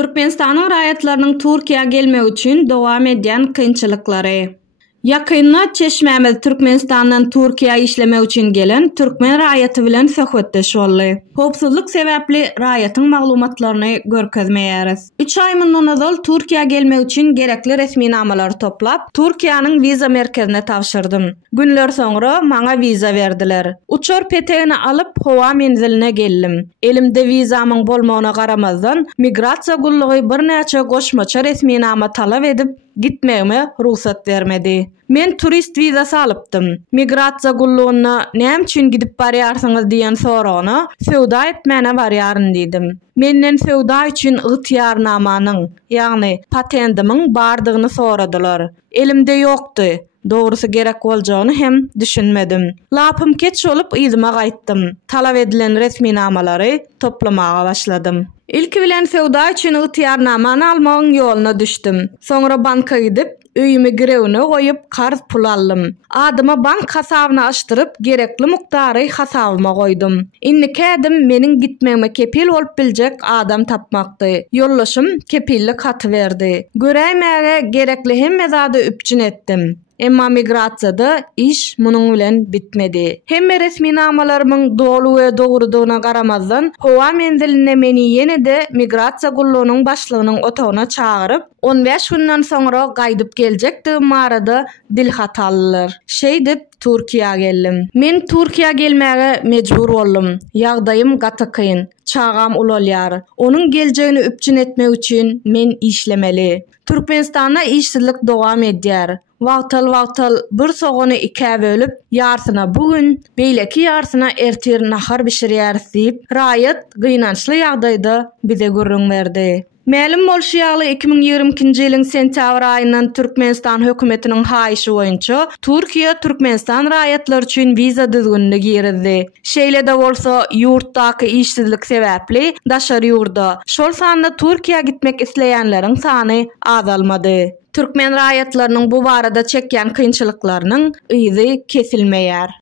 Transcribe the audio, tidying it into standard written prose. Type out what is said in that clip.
Türkmenistanyň raýatlarynyň Türkiýe gelmek üçin dowam edýän kynçylyklary. Yakynda çeşmämiz Türkmenistandan Türkiýe işlemek üçin gelen türkmen raýaty bilen söhbetdeş boldy. Howpsuzlyk sebäpli raýatyň maglumatlaryny görkezmeýäris. 3 ay mundan Türkiýe gelmek üçin gerekli resmi namalary toplap, Türkiýanyň viza merkezine tapşyrdym. Günler soňra maňa viza berdiler. Uçor petegini alyp howa menziline geldim. Elimde vizamyň bolmagyna garamazdan migrasiýa gullugy bir näçe goşmaça resmi nama talap edip gitmegime ruhsat vermedi. Men turist vizasy alypdym. Migrasiýa gullugyna näme üçin gidip barýarsyňyz diýen soragyna sewda etmäne barýaryn diýdim. Menden sewda üçin ygtyýarnamanyň, ýagny patentimiň bardygyny soradylar. Elimde ýokdy. Doğrusu gerek boljagyny hem düşünmedim. Lapym keç olup ýyzyma gaýtdym. Talap edilen resmi namalary toplamaga başladym. İlki bilen sewda üçin ygtyýarnamany almagyň ýoluna düşdüm. Soňra banka gidip öýüme girewine goýup karz pul aldym. Adyma bank hasabyny açdyryp gerekli mukdary hasabyma goýdum. Indi kädim meniň gitmegime kepil bolup biljek adam tapmakdy. Ýollaşym kepillik haty berdi. Göräýmäge gerekli hemme zady üpjün etdim. Emma migrasiýada iş munyň bilen bitmedi. Hemme resmi namalarymyň dolu we dogrudygyna garamazdan howa menziline meni ýene-de migrasiýa gullugynyň başlygynyň otagyna çagyryp 15 günden soňra gaýdyp geljekdigim marada dil hatalylar. Şeýdip Türkiýe geldim. Men Türkiýe gelmäge mejbur boldum. Ýagdaýym gata kyn. Çağam ulalýar. Onuň geljegini üpjün etmek üçin men işlemeli. Türkmenistanda işsizlik dowam edýär. Wagtal bir sogony ikä bölüp, ýarsyna bugün, beýleki ýarsyna ertir nahar bişirýäris diýip, raýat gynançly ýagdaýda bize gürrüň berdi. Mälim bolşýaly 2022-nji ýylyň sentýabr aýyndan Türkmenistan hökümetiniň haýyşy boýunça Türkiýe Türkmenistan raýatlary üçin viza düzgünligi ýerizdi. Şeýle-de bolsa ýurtdaky işsizlik sebäpli daşary ýurda şol sanda Türkiýe gitmek isleýänleriň sany azalmady. Türkmen raýatlarynyň bu barada çekýän kynçylyklarynyň yzy kesilmeýär.